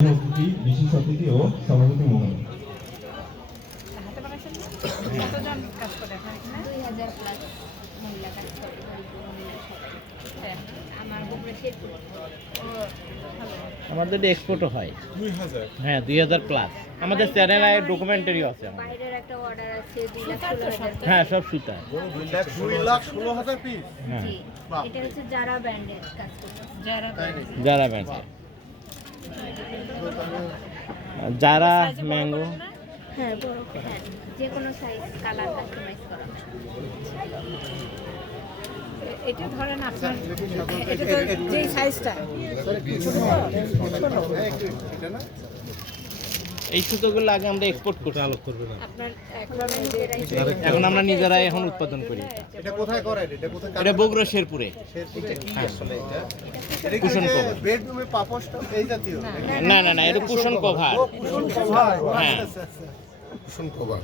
অতিথি, বিশেষ অতিথি ও সভাপতি মহোদয়। কতজন কাজ করে এখানে? 2000 প্লাস মহিলা কাজ করে, মহিলা সব। হ্যাঁ, আমার উপরে শেরপুর। আমাদের এক্সপোর্টও হয় 2000, হ্যাঁ 2000 প্লাস। আমাদের চ্যানেলে ডকুমেন্টারিও আছে আমাদের। বাইরের একটা অর্ডার আছে সুতার তো 2,16,000। হ্যাঁ সব সুতা। 2,16,000 পিস। হ্যাঁ জি, এটা হচ্ছে যারা ব্র্যান্ডের কাজ করছে। যারা যারা ব্যাংকে, যারা ম্যাঙ্গো। হ্যাঁ, বড় হ্যাঁ, যে কোনো সাইজ কালার কাস্টমাইজ করা। এটা ধরেন আপনার এটা তো যেই সাইজটা এই সুতোগুলো আগে আমরা এক্সপোর্ট করতে আলোক করবো না, আপনার এখন আমরা নিজেরাই এখন উৎপাদন করি। এটা কোথায় করেন? এটা কোথায়? এটা বগুড়া শেরপুরে। শেরপুরে কি আসলে এটা? Cushion cover. বেডরুমে পাপোশটা এই জাতীয়? না না না, এটা কুশন কভার। ও কুশন কভার। হ্যাঁ। আচ্ছা, আচ্ছা, আচ্ছা। Cushion cover.